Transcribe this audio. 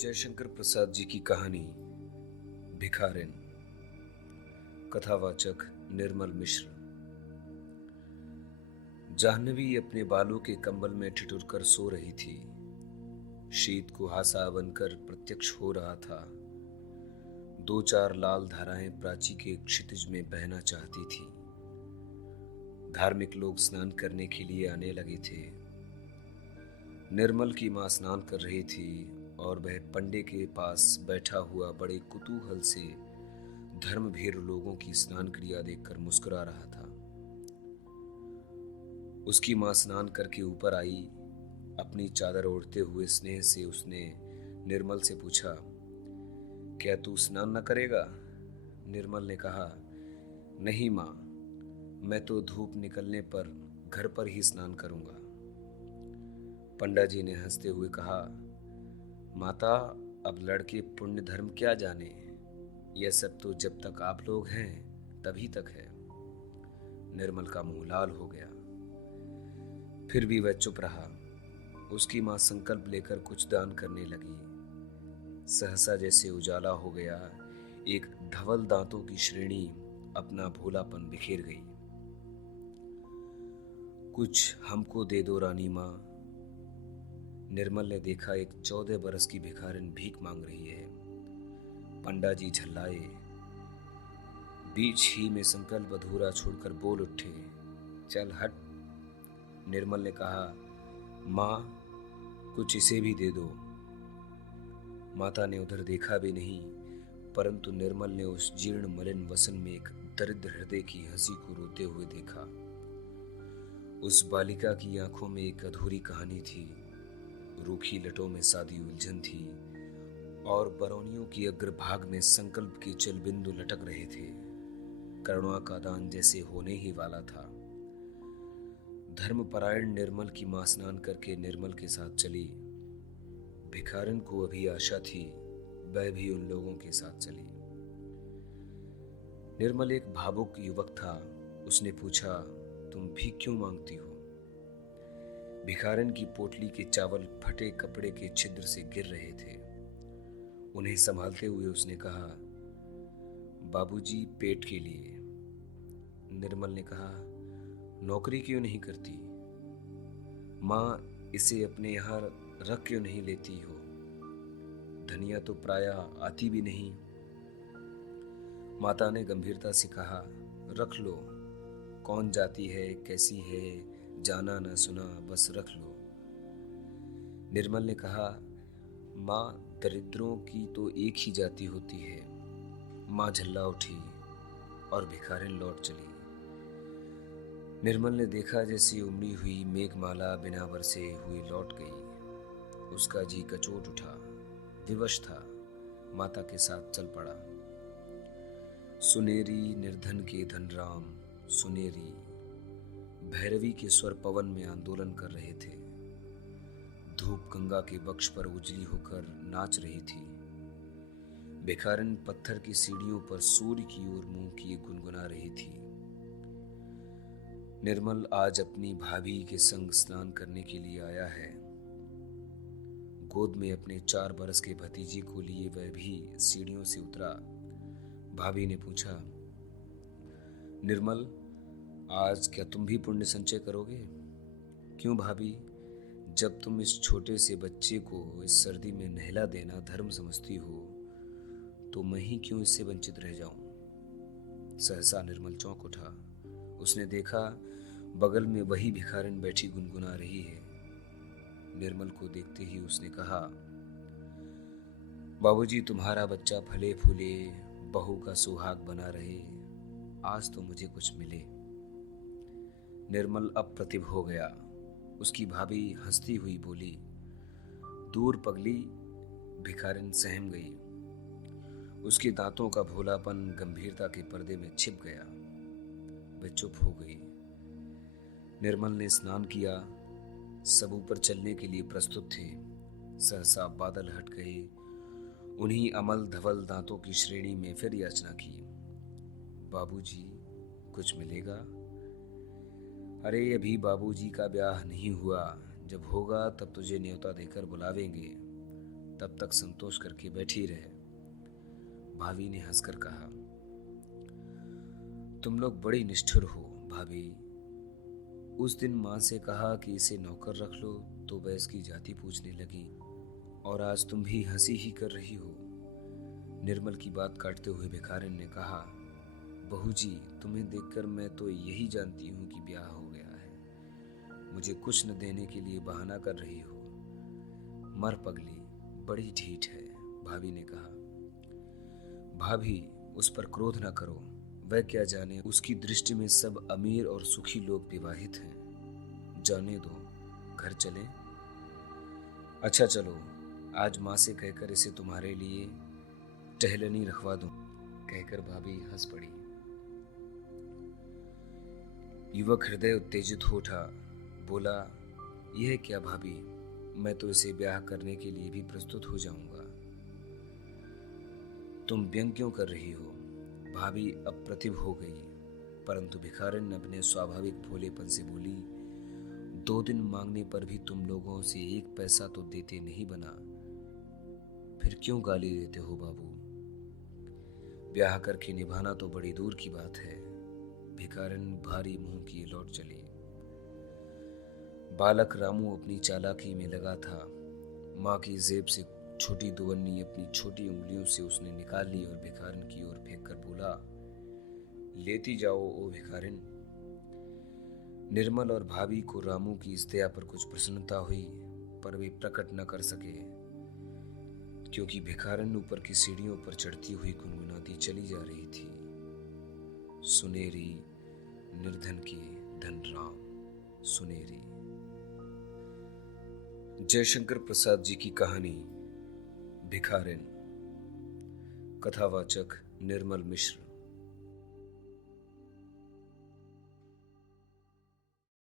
जयशंकर प्रसाद जी की कहानी भिखारिन। कथावाचक निर्मल मिश्र। जाह्नवी अपने बालों के कंबल में ठिठुरकर सो रही थी। शीत कुहासा बनकर प्रत्यक्ष हो रहा था। दो चार लाल धाराएं प्राची के क्षितिज में बहना चाहती थी। धार्मिक लोग स्नान करने के लिए आने लगे थे। निर्मल की मां स्नान कर रही थी और वह पंडे के पास बैठा हुआ बड़े कुतूहल से धर्मभीरू लोगों की स्नान क्रिया देखकर मुस्कुरा रहा था। उसकी मां स्नान करके ऊपर आई। अपनी चादर ओढ़ते हुए स्नेह से उसने निर्मल से पूछा, क्या तू स्नान न करेगा? निर्मल ने कहा, नहीं मां, मैं तो धूप निकलने पर घर पर ही स्नान करूंगा। पंडा जी ने हंसते हुए कहा, माता, अब लड़के पुण्य धर्म क्या जाने, यह सब तो जब तक आप लोग हैं तभी तक है। निर्मल का मुंह लाल हो गया। फिर भी वह चुप रहा। उसकी मां संकल्प लेकर कुछ दान करने लगी। सहसा जैसे उजाला हो गया, एक धवल दांतों की श्रेणी अपना भोलापन बिखेर गई। कुछ हमको दे दो रानी मां। निर्मल ने देखा एक 14 बरस की भिखारिन भीख मांग रही है। पंडा जी झल्लाए। बीच ही में संकल्प अधूरा छोड़कर बोल उठे, चल हट। निर्मल ने कहा, मां, कुछ इसे भी दे दो। माता ने उधर देखा भी नहीं, परंतु निर्मल ने उस जीर्ण मलिन वसन में एक दरिद्र हृदय की हंसी को रोते हुए देखा। उस बालिका की आंखों में एक अधूरी कहानी थी। रूखी लटों में सादी उलझन थी और बरौनियों की अग्रभाग में संकल्प के जल बिंदु लटक रहे थे। करुणा का दान जैसे होने ही वाला था। धर्मपरायण निर्मल की मां स्नान करके निर्मल के साथ चली। भिखारिन को अभी आशा थी, वह भी उन लोगों के साथ चली। निर्मल एक भावुक युवक था। उसने पूछा, तुम भीख क्यों मांगती हो? भिखारिन की पोटली के चावल फटे कपड़े के छिद्र से गिर रहे थे। उन्हें संभालते हुए उसने कहा, बाबूजी, पेट के लिए। निर्मल ने कहा, नौकरी क्यों नहीं करती? मां, इसे अपने यहां रख क्यों नहीं लेती हो? धनिया तो प्रायः आती भी नहीं। माता ने गंभीरता से कहा, रख लो। कौन जाती है, कैसी है, जाना न सुना, बस रख लो। निर्मल ने कहा, मां, दरिद्रों की तो एक ही जाति होती है। मां झल्ला उठी और भिखारिन लौट चली। निर्मल ने देखा जैसे उमड़ी हुई मेघमाला बिना बरसे हुई लौट गई। उसका जी कचोट उठा, विवश था। माता के साथ चल पड़ा। सुनेरी निर्धन के धनराम, सुनेरी भैरवी के स्वर पवन में आंदोलन कर रहे थे। धूप गंगा के वक्ष पर उजली होकर नाच रही थी। भिखारिन पत्थर की सीढ़ियों पर सूर्य की ओर मुंह किए गुनगुना रही थी। निर्मल आज अपनी भाभी के संग स्नान करने के लिए आया है। गोद में अपने 4 बरस के भतीजी को लिए वह भी सीढ़ियों से उतरा। भाभी ने पूछा, निर्मल, आज क्या तुम भी पुण्य संचय करोगे? क्यों भाभी, जब तुम इस छोटे से बच्चे को इस सर्दी में नहला देना धर्म समझती हो, तो मैं ही क्यों इससे वंचित रह जाऊं? सहसा निर्मल चौंक उठा। उसने देखा बगल में वही भिखारिन बैठी गुनगुना रही है। निर्मल को देखते ही उसने कहा, बाबूजी, तुम्हारा बच्चा फले फूले, बहू का सुहाग बना रहे, आज तो मुझे कुछ मिले। निर्मल अप्रतिभ हो गया। उसकी भाभी हंसती हुई बोली, दूर पगली। भिखारिन सहम गई। उसके दांतों का भोलापन गंभीरता के पर्दे में छिप गया। वह चुप हो गई। निर्मल ने स्नान किया। सब ऊपर चलने के लिए प्रस्तुत थे। सहसा बादल हट गए। उन्हीं अमल धवल दांतों की श्रेणी में फिर याचना की, बाबूजी, कुछ मिलेगा? अरे, अभी बाबूजी का ब्याह नहीं हुआ। जब होगा तब तुझे न्योता देकर बुलावेंगे। तब तक संतोष करके बैठी रहे। भाभी ने हंसकर कहा, तुम लोग बड़ी निष्ठुर हो भाभी। उस दिन माँ से कहा कि इसे नौकर रख लो तो वह इसकी जाति पूछने लगी, और आज तुम भी हंसी ही कर रही हो। निर्मल की बात काटते हुए भिखारिन ने कहा, बहू जी, तुम्हें देखकर मैं तो यही जानती हूँ कि ब्याह हो गया है। मुझे कुछ न देने के लिए बहाना कर रही हो। मर पगली, बड़ी ढीठ है, भाभी ने कहा। भाभी, उस पर क्रोध न करो। वह क्या जाने, उसकी दृष्टि में सब अमीर और सुखी लोग विवाहित हैं। जाने दो, घर चलें? अच्छा चलो, आज माँ से कहकर इसे तुम्हारे लिए टहलनी रखवा दूं, कहकर भाभी हंस पड़ी। युवक हृदय उत्तेजित हो उठा। बोला, यह क्या भाभी, मैं तो इसे ब्याह करने के लिए भी प्रस्तुत हो जाऊंगा। तुम व्यंग क्यों कर रही हो? भाभी अप्रतिभ हो गई, परंतु भिखारिन अपने स्वाभाविक भोलेपन से बोली, 2 दिन मांगने पर भी तुम लोगों से 1 पैसा तो देते नहीं बना, फिर क्यों गाली देते हो बाबू? ब्याह करके निभाना तो बड़ी दूर की बात है। भिखारिन भारी मुंह किए लौट चली। बालक रामू अपनी चालाकी में लगा था। माँ की जेब से छोटी दुवन्नी अपनी छोटी उंगलियों से उसने निकाल ली और भिखारिन की ओर फेंक कर बोला, लेती जाओ ओ भिखारिन। निर्मल और भाभी को रामू की इस दया पर कुछ प्रसन्नता हुई, पर वे प्रकट न कर सके, क्योंकि भिखारिन ऊपर की सीढ़ियों पर चढ़ती हुई गुनगुनाती चली जा रही थी, सुनेरी निर्धन के धन राम सुनेरी। जयशंकर प्रसाद जी की कहानी भिखारिन। कथावाचक निर्मल मिश्र।